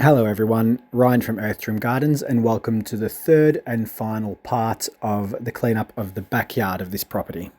Hello everyone, Ryan from Earth Trim Gardens, and welcome to the third and final part of the cleanup of the backyard of this property.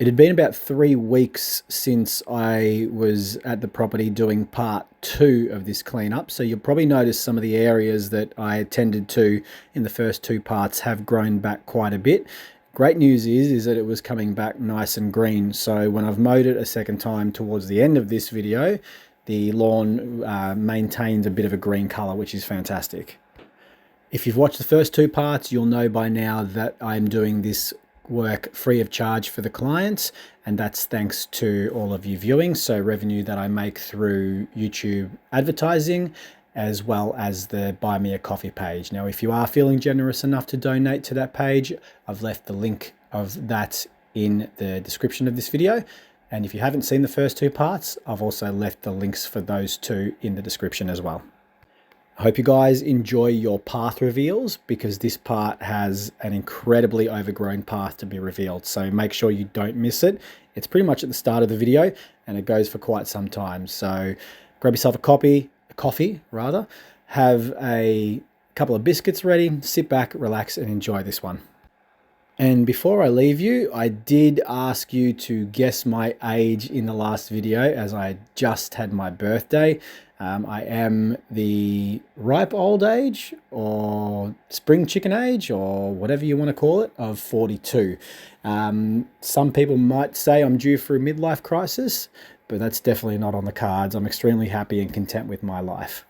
It had been about 3 weeks since I was at the property doing part 2 of this cleanup, so you'll probably notice some of the areas that I attended to in the first 2 parts have grown back quite a bit. Great news is that it was coming back nice and green, so when I've mowed it a second time towards the end of this video, the lawn maintains a bit of a green color, which is fantastic. If you've watched the first 2 parts, you'll know by now that I'm doing this work free of charge for the clients, and that's thanks to all of you viewing, so revenue that I make through YouTube advertising, as well as the Buy Me a Coffee page. Now, if you are feeling generous enough to donate to that page, I've left the link of that in the description of this video. And if you haven't seen the first 2 parts, I've also left the links for those 2 in the description as well. I hope you guys enjoy your path reveals, because this part has an incredibly overgrown path to be revealed. So make sure you don't miss it. It's pretty much at the start of the video and it goes for quite some time. So grab yourself a coffee rather, have a couple of biscuits ready, sit back, relax and enjoy this one. And before I leave you, I did ask you to guess my age in the last video, as I just had my birthday. I am the ripe old age, or spring chicken age, or whatever you want to call it, of 42. Some people might say I'm due for a midlife crisis, but that's definitely not on the cards. I'm extremely happy and content with my life.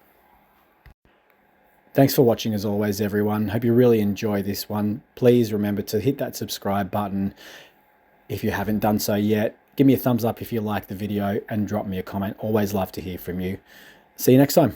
Thanks for watching as always, everyone. Hope you really enjoy this one. Please remember to hit that subscribe button if you haven't done so yet. Give me a thumbs up if you like the video and drop me a comment. Always love to hear from you. See you next time.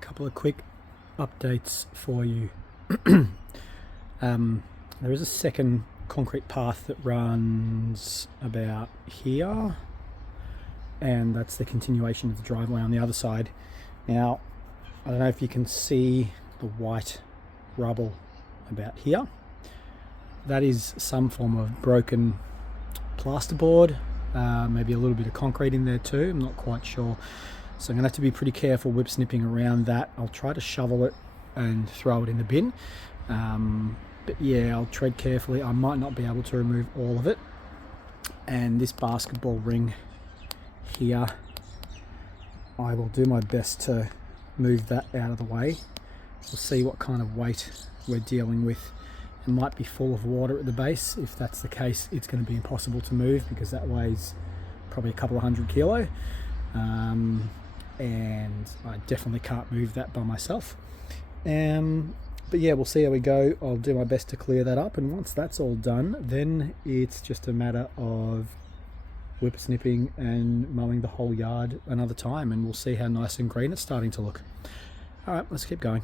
Couple of quick updates for you. There is a second concrete path that runs about here, and that's the continuation of the driveway on the other side. Now, I don't know if you can see the white rubble about here. That is some form of broken plasterboard, maybe a little bit of concrete in there too, I'm not quite sure. So I'm going to have to be pretty careful whip snipping around that. I'll try to shovel it and throw it in the bin. But yeah, I'll tread carefully. I might not be able to remove all of it. And this basketball ring here, I will do my best to move that out of the way. We'll see what kind of weight we're dealing with It might be full of water at the base. If that's the case, it's going to be impossible to move because that weighs probably a couple of 100 kilo. And I definitely can't move that by myself. But yeah, we'll see how we go. I'll do my best to clear that up, and once that's all done, then it's just a matter of whippersnipping and mowing the whole yard another time, and we'll see how nice and green it's starting to look. All right, let's keep going.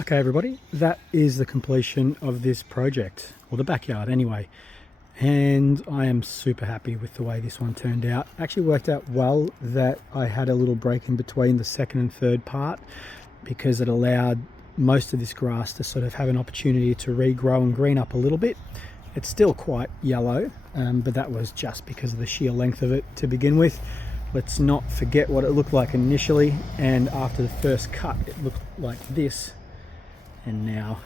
Okay everybody, that is the completion of this project, or the backyard anyway, and I am super happy with the way this one turned out. Actually worked out well that I had a little break in between the second and third part, because it allowed most of this grass to sort of have an opportunity to regrow and green up a little bit. It's still quite yellow, but that was just because of the sheer length of it to begin with. Let's not forget what it looked like initially, and after the first cut it looked like this. And now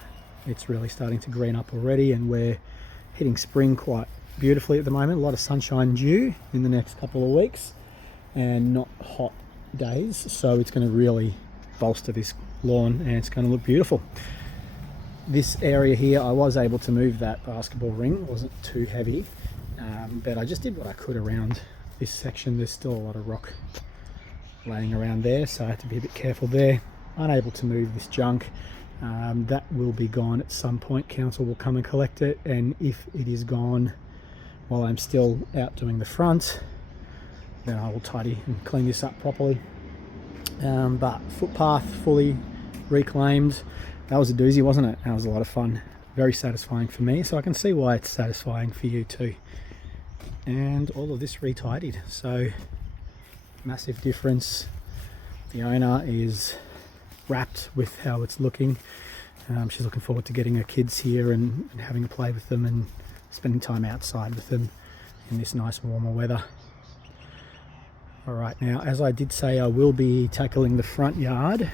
it's really starting to green up already, and we're hitting spring quite beautifully at the moment. A lot of sunshine due in the next couple of weeks and not hot days, so it's going to really bolster this lawn and it's going to look beautiful. This area here, I was able to move that basketball ring, it wasn't too heavy, but I just did what I could around this section. There's still a lot of rock laying around there, so I had to be a bit careful there. Unable to move this junk. That will be gone at some point. Council will come and collect it, and if it is gone while I'm still out doing the front, then I will tidy and clean this up properly. But footpath fully reclaimed. That was a doozy, wasn't it? That was a lot of fun. Very satisfying for me, so I can see why it's satisfying for you too. And all of this retidied, so massive difference. The owner is wrapped with how it's looking. She's looking forward to getting her kids here and having a play with them and spending time outside with them in this nice warmer weather. Alright, now as I did say, I will be tackling the front yard,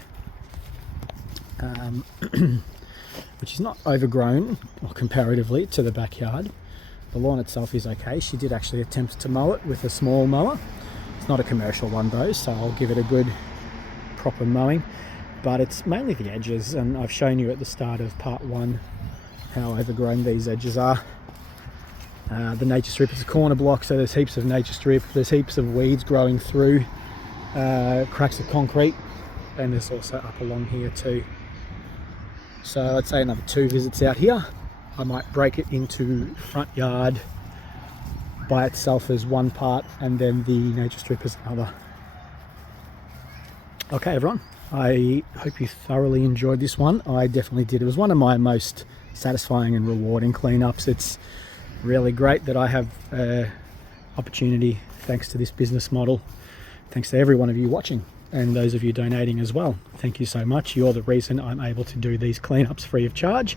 which is not overgrown or comparatively to the backyard. The lawn itself is okay. She did actually attempt to mow it with a small mower. It's not a commercial one though, so I'll give it a good proper mowing. But it's mainly the edges, and I've shown you at the start of part one how overgrown these edges are. The nature strip is a corner block, so there's heaps of nature strip, there's heaps of weeds growing through cracks of concrete, and there's also up along here too. So I'd say another 2 visits out here. I might break it into front yard by itself as one part, and then the nature strip as another. Okay everyone, I hope you thoroughly enjoyed this one. I definitely did. It was one of my most satisfying and rewarding cleanups. It's really great that I have opportunity thanks to this business model. Thanks to every one of you watching, and those of you donating as well. Thank you so much. You're the reason I'm able to do these cleanups free of charge,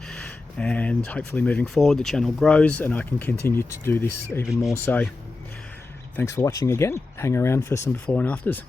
and hopefully moving forward the channel grows and I can continue to do this even more so. Thanks for watching again. Hang around for some before and afters.